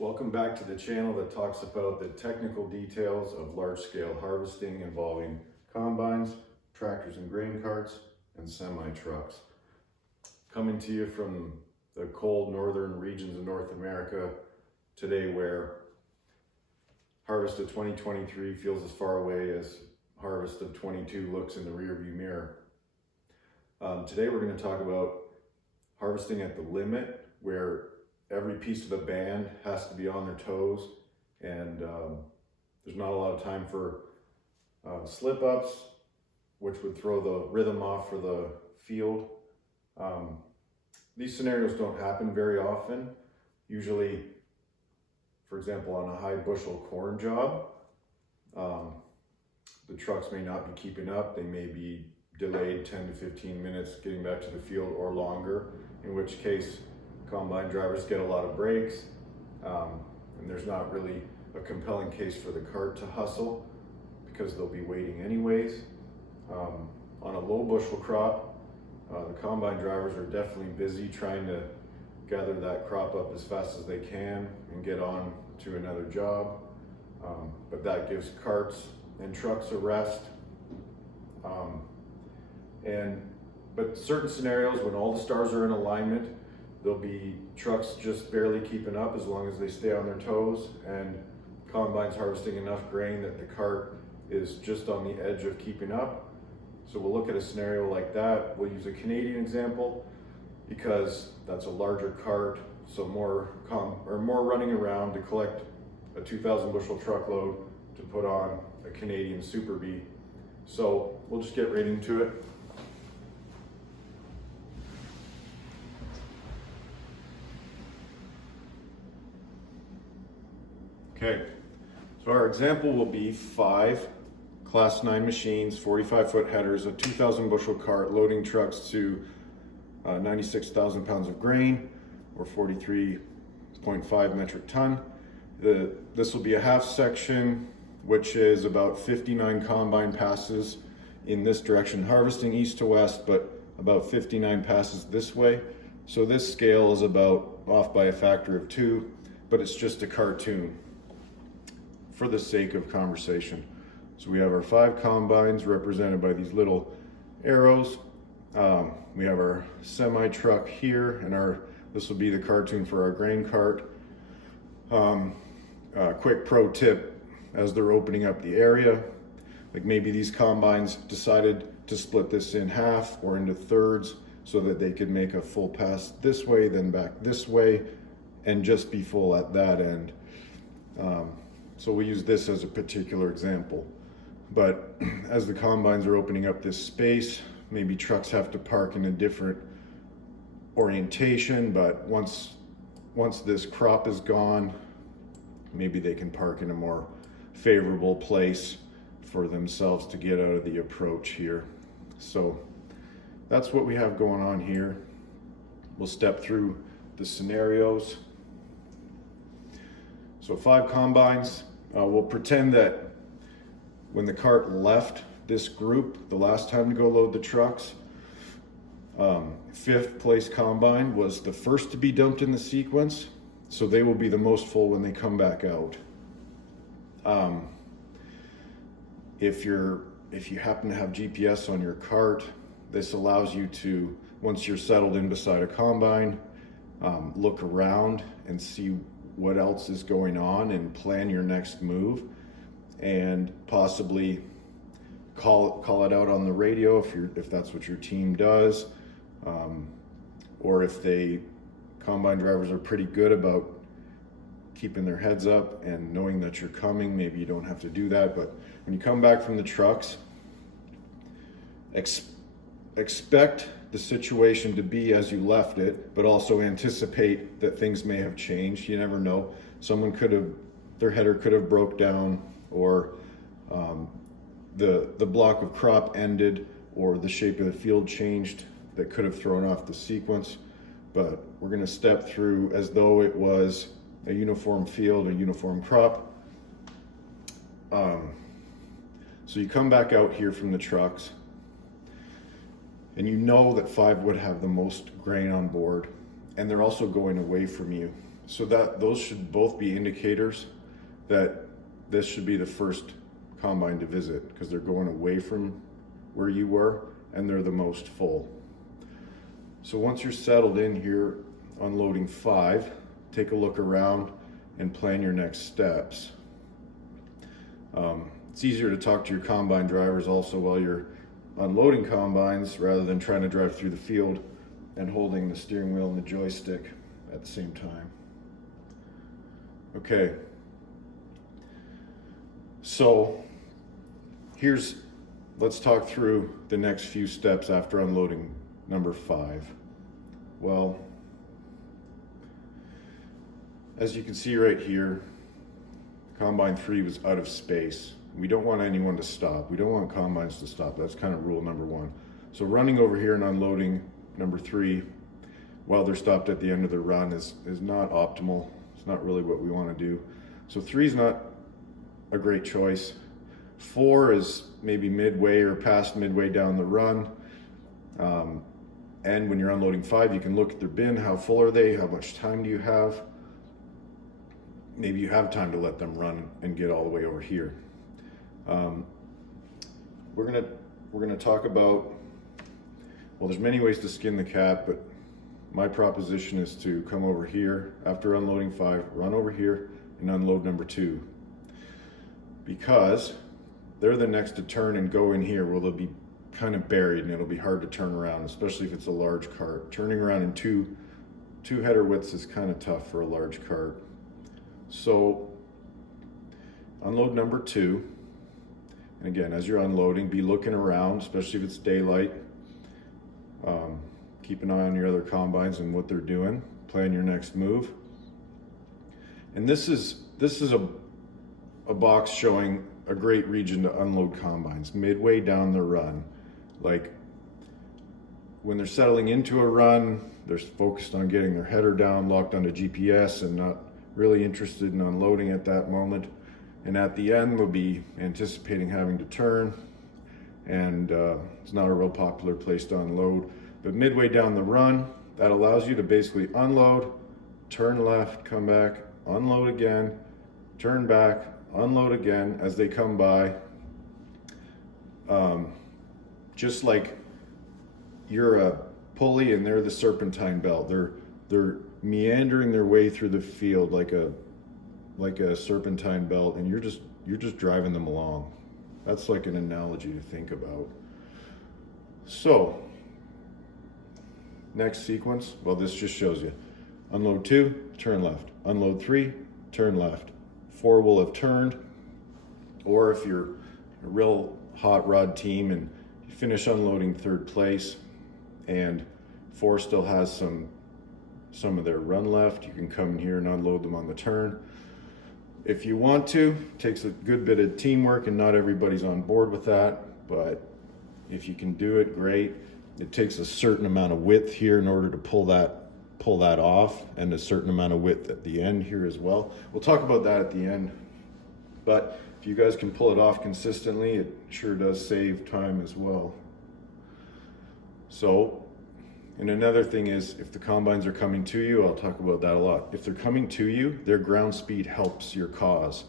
Welcome back to the channel that talks about the technical details of large-scale harvesting involving combines, tractors and grain carts, and semi-trucks. Coming to you from the cold northern regions of North America today, where harvest of 2023 feels as far away as harvest of 22 looks in the rearview mirror. Today we're going to talk about harvesting at the limit, where every piece of the band has to be on their toes, and there's not a lot of time for slip-ups, which would throw the rhythm off for the field. These scenarios don't happen very often. Usually, for example, on a high bushel corn job, the trucks may not be keeping up. They may be delayed 10 to 15 minutes getting back to the field or longer, in which case combine drivers get a lot of breaks, and there's not really a compelling case for the cart to hustle because they'll be waiting anyways. On a low bushel crop, the combine drivers are definitely busy trying to gather that crop up as fast as they can and get on to another job, but that gives carts and trucks a rest. But certain scenarios, when all the stars are in alignment, there'll be trucks just barely keeping up as long as they stay on their toes, and combines harvesting enough grain that the cart is just on the edge of keeping up. So we'll look at a scenario like that. We'll use a Canadian example because that's a larger cart, so more running around to collect a 2,000 bushel truckload to put on a Canadian Super Bee. So we'll just get right into it. Okay, so our example will be 5 Class 9 machines, 45-foot headers, a 2,000 bushel cart loading trucks to 96,000 pounds of grain, or 43.5 metric ton. This will be a half section, which is about 59 combine passes in this direction, harvesting east to west, but about 59 passes this way. So this scale is about off by a factor of 2, but it's just a cartoon for the sake of conversation. So we have our 5 combines represented by these little arrows. We have our semi truck here, and this will be the cartoon for our grain cart. Quick pro tip as they're opening up the area, like maybe these combines decided to split this in half or into thirds so that they could make a full pass this way, then back this way, and just be full at that end. So we'll use this as a particular example. But as the combines are opening up this space, maybe trucks have to park in a different orientation, but once this crop is gone, maybe they can park in a more favorable place for themselves to get out of the approach here. So that's what we have going on here. We'll step through the scenarios. So 5 combines. We'll pretend that when the cart left this group the last time to go load the trucks, 5th place combine was the first to be dumped in the sequence, so they will be the most full when they come back out. If you happen to have GPS on your cart, this allows you to, once you're settled in beside a combine, look around and see what else is going on and plan your next move, and possibly call it out on the radio if that's what your team does, or if combine drivers are pretty good about keeping their heads up and knowing that you're coming, maybe you don't have to do that. But when you come back from the trucks, expect the situation to be as you left it, but also anticipate that things may have changed. You never know. Their header could have broke down, or the block of crop ended, or the shape of the field changed that could have thrown off the sequence. But we're going to step through as though it was a uniform field, a uniform crop. So you come back out here from the trucks, and you know that 5 would have the most grain on board, and they're also going away from you. So those should both be indicators that this should be the first combine to visit, because they're going away from where you were and they're the most full. So once you're settled in here, unloading 5, take a look around and plan your next steps. It's easier to talk to your combine drivers also while you're unloading combines, rather than trying to drive through the field and holding the steering wheel and the joystick at the same time. Okay, so let's talk through the next few steps after unloading number 5. Well, as you can see right here, combine 3 was out of space. We don't want anyone to stop. We don't want combines to stop. That's kind of rule number 1. So running over here and unloading number 3 while they're stopped at the end of the run is not optimal. It's not really what we want to do. So 3 is not a great choice. 4 is maybe midway or past midway down the run. And when you're unloading 5, you can look at their bin. How full are they? How much time do you have? Maybe you have time to let them run and get all the way over here. We're gonna talk about, well, there's many ways to skin the cat, but my proposition is to come over here after unloading 5, run over here and unload number 2, because they're the next to turn and go in here. Well, they'll be kind of buried and it'll be hard to turn around, especially if it's a large cart. Turning around in two header widths is kind of tough for a large cart. So unload number 2. And again, as you're unloading, be looking around, especially if it's daylight. Keep an eye on your other combines and what they're doing. Plan your next move. And this is a box showing a great region to unload combines, midway down the run. Like when they're settling into a run, they're focused on getting their header down, locked onto GPS, and not really interested in unloading at that moment. And at the end, they'll be anticipating having to turn, and it's not a real popular place to unload. But midway down the run, that allows you to basically unload, turn left, come back, unload again, turn back, unload again as they come by. Just like you're a pulley and they're the serpentine belt. They're meandering their way through the field like a serpentine belt, and you're just driving them along. That's like an analogy to think about. So next sequence, well, this just shows you unload 2, turn left, unload 3, turn left. 4 will have turned, or if you're a real hot rod team and you finish unloading 3rd place and 4 still has some of their run left, you can come in here and unload them on the turn. If you want to, it takes a good bit of teamwork and not everybody's on board with that, but if you can do it, great. It takes a certain amount of width here in order to pull that off, and a certain amount of width at the end here as well. We'll talk about that at the end, but if you guys can pull it off consistently, it sure does save time as well. So, and another thing is, if the combines are coming to you, I'll talk about that a lot. If they're coming to you, their ground speed helps your cause.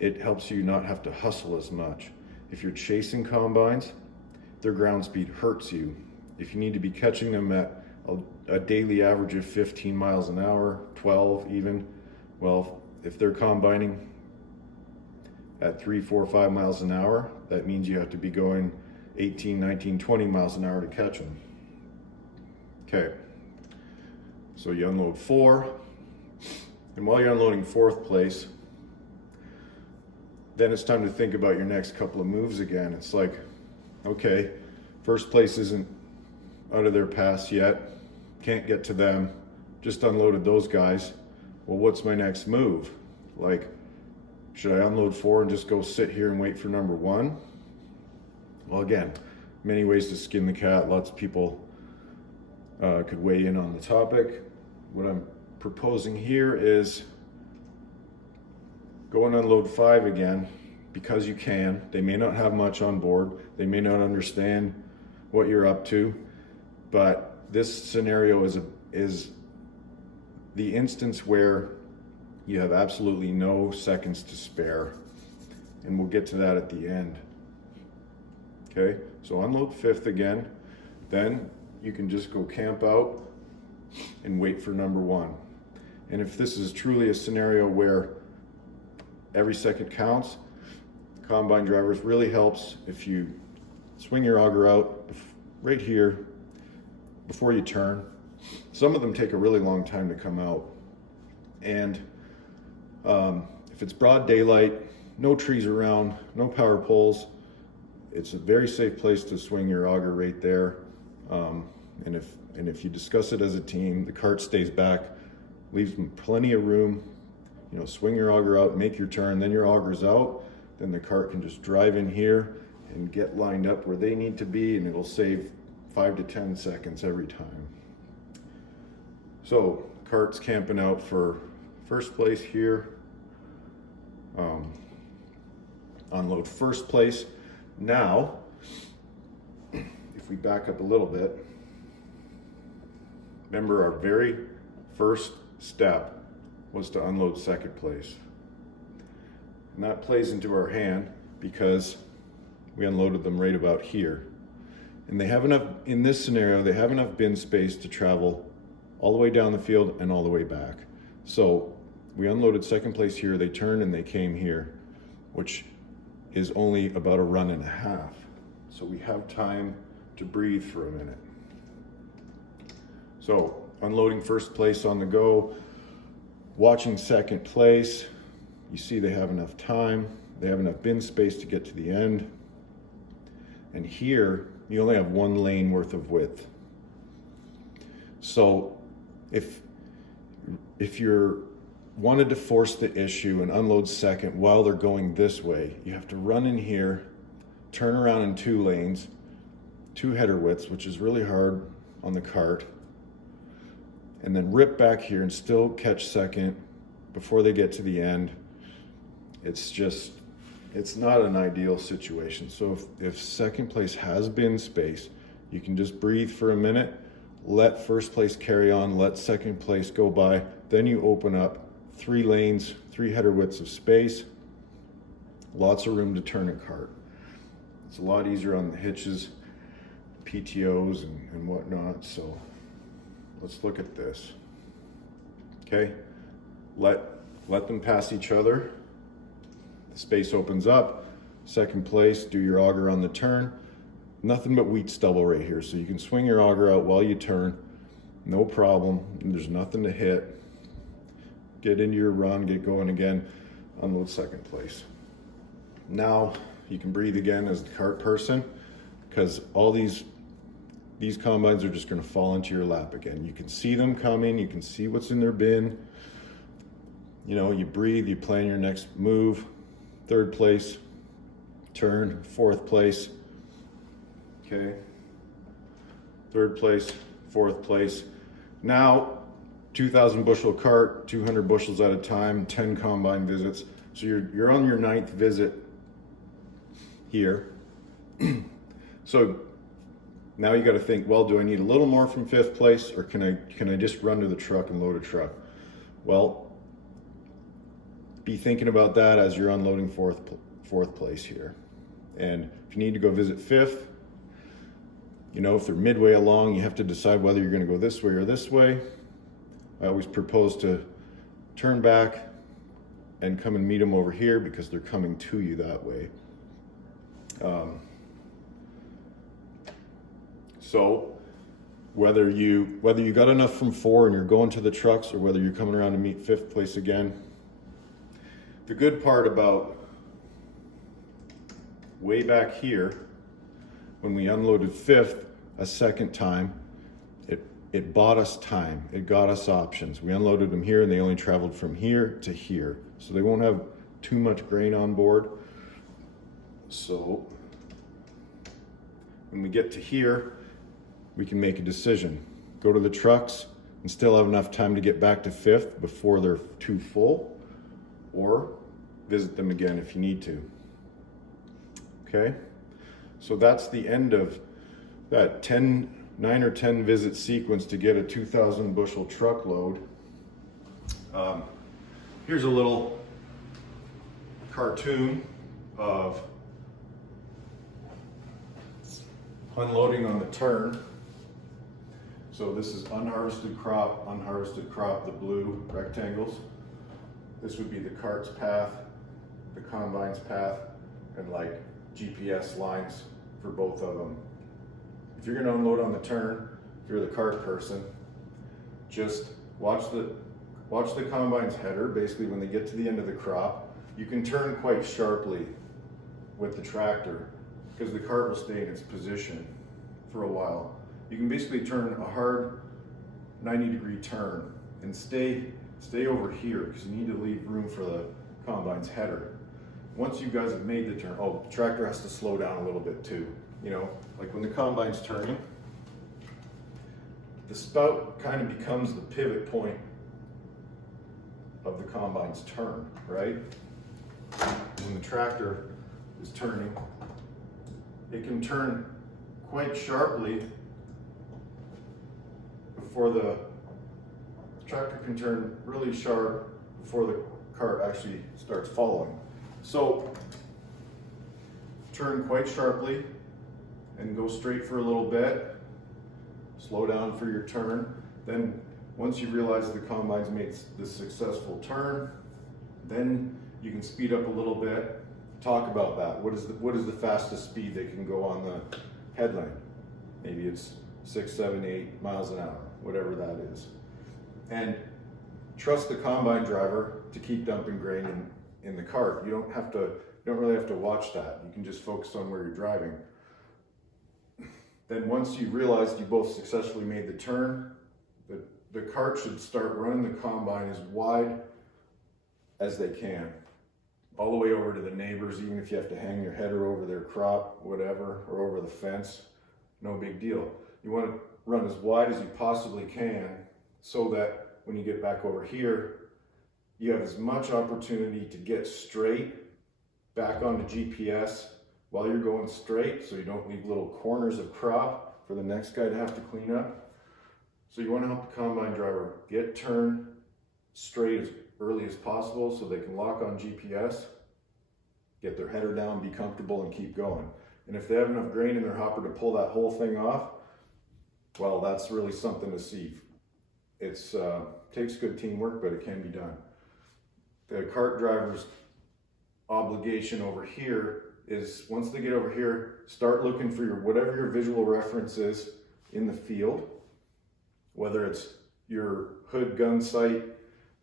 It helps you not have to hustle as much. If you're chasing combines, their ground speed hurts you. If you need to be catching them at a daily average of 15 miles an hour, 12 even, well, if they're combining at 3, 4, 5 miles an hour, that means you have to be going 18, 19, 20 miles an hour to catch them. Okay, so you unload 4, and while you're unloading 4th place, then it's time to think about your next couple of moves again. It's like, okay, 1st place isn't out of their pass yet, can't get to them, just unloaded those guys. Well, what's my next move? Like, should I unload 4 and just go sit here and wait for number 1? Well, again, many ways to skin the cat. Lots of people could weigh in on the topic. What I'm proposing here is go and unload 5 again, because you can. They may not have much on board. They may not understand what you're up to, but this scenario is the instance where you have absolutely no seconds to spare, and we'll get to that at the end. Okay, so unload 5th again, then you can just go camp out and wait for number 1. And if this is truly a scenario where every second counts, combine drivers really helps if you swing your auger out right here before you turn. Some of them take a really long time to come out. And if it's broad daylight, no trees around, no power poles, it's a very safe place to swing your auger right there. And if you discuss it as a team, the cart stays back, leaves them plenty of room. You know, swing your auger out, make your turn, then your auger's out, then the cart can just drive in here and get lined up where they need to be, and it'll save 5 to 10 seconds every time. So, cart's camping out for first place here. Unload first place. Now, if we back up a little bit, remember our very first step was to unload second place. And that plays into our hand because we unloaded them right about here. And they have enough, in this scenario, they have enough bin space to travel all the way down the field and all the way back. So we unloaded second place here, they turned and they came here, which is only about a run and a half. So we have time to breathe for a minute. So unloading first place on the go, watching second place, you see they have enough time, they have enough bin space to get to the end. And here, you only have 1 lane worth of width. So if you're wanted to force the issue and unload second while they're going this way, you have to run in here, turn around in 2 lanes, 2 header widths, which is really hard on the cart, and then rip back here and still catch second before they get to the end. It's not an ideal situation. So if second place has bin space, you can just breathe for a minute, let first place carry on, let second place go by, then you open up 3 lanes, 3 header widths of space, lots of room to turn a cart. It's a lot easier on the hitches, PTOs and whatnot. So let's look at this. Okay, let them pass each other. The space opens up. Second place, do your auger on the turn. Nothing but wheat stubble right here. So you can swing your auger out while you turn, no problem. There's nothing to hit. Get into your run, get going again, unload second place. Now you can breathe again as the cart person, because all these combines are just going to fall into your lap again. You can see them coming, you can see what's in their bin. You know, you breathe, you plan your next move. Third place, turn, fourth place. Okay. Third place, fourth place. Now, 2,000 bushel cart, 200 bushels at a time, 10 combine visits. So you're on your 9th visit here. So now you got to think, well, do I need a little more from 5th place, or can I just run to the truck and load a truck? Well, be thinking about that as you're unloading fourth place here. And if you need to go visit 5th, you know, if they're midway along, you have to decide whether you're going to go this way or this way. I always propose to turn back and come and meet them over here because they're coming to you that way. So whether you got enough from 4 and you're going to the trucks, or whether you're coming around to meet 5th place again, the good part about way back here, when we unloaded 5th a second time, it bought us time. It got us options. We unloaded them here and they only traveled from here to here. So they won't have too much grain on board. So when we get to here, we can make a decision. Go to the trucks and still have enough time to get back to 5th before they're too full, or visit them again if you need to. Okay? So that's the end of that 9 or 10 visit sequence to get a 2,000 bushel truckload. Here's a little cartoon of unloading on the turn. So this is unharvested crop, the blue rectangles. This would be the cart's path, the combine's path, and like GPS lines for both of them. If you're gonna unload on the turn, if you're the cart person, just watch the combine's header. Basically, when they get to the end of the crop, you can turn quite sharply with the tractor because the cart will stay in its position for a while. You can basically turn a hard 90-degree turn and stay over here because you need to leave room for the combine's header. Once you guys have made the turn, the tractor has to slow down a little bit too. You know, like when the combine's turning, the spout kind of becomes the pivot point of the combine's turn, right? When the tractor is turning, it can turn quite sharply before the tractor can turn really sharp before the cart actually starts following. So turn quite sharply and go straight for a little bit. Slow down for your turn. Then once you realize the combine's made this successful turn, then you can speed up a little bit. Talk about that. What is the fastest speed they can go on the headland? Maybe it's 6, 7, 8 miles an hour, whatever that is. And trust the combine driver to keep dumping grain in the cart. You don't really have to watch that. You can just focus on where you're driving. Then once you realize you both successfully made the turn, the cart should start running the combine as wide as they can, all the way over to the neighbors, even if you have to hang your header over their crop, whatever, or over the fence, no big deal. You want to run as wide as you possibly can so that when you get back over here, you have as much opportunity to get straight back onto GPS while you're going straight, so you don't leave little corners of crop for the next guy to have to clean up. So you want to help the combine driver get turned straight as early as possible so they can lock on GPS, get their header down, be comfortable, and keep going. And if they have enough grain in their hopper to pull that whole thing off, well, that's really something to see. It's takes good teamwork, but it can be done. The cart driver's obligation over here is, once they get over here, start looking for whatever your visual reference is in the field, whether it's your hood gun sight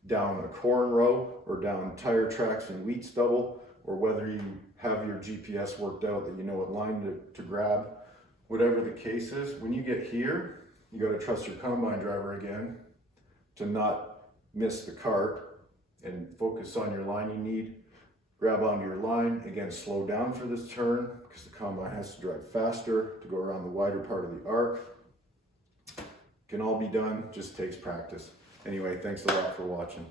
down a corn row or down tire tracks and wheat stubble, or whether you have your GPS worked out that you know what line to grab. Whatever the case is, when you get here, you got to trust your combine driver again to not miss the cart and focus on your line you need. Grab onto your line. Again, slow down for this turn because the combine has to drive faster to go around the wider part of the arc. Can all be done, just takes practice. Anyway, thanks a lot for watching.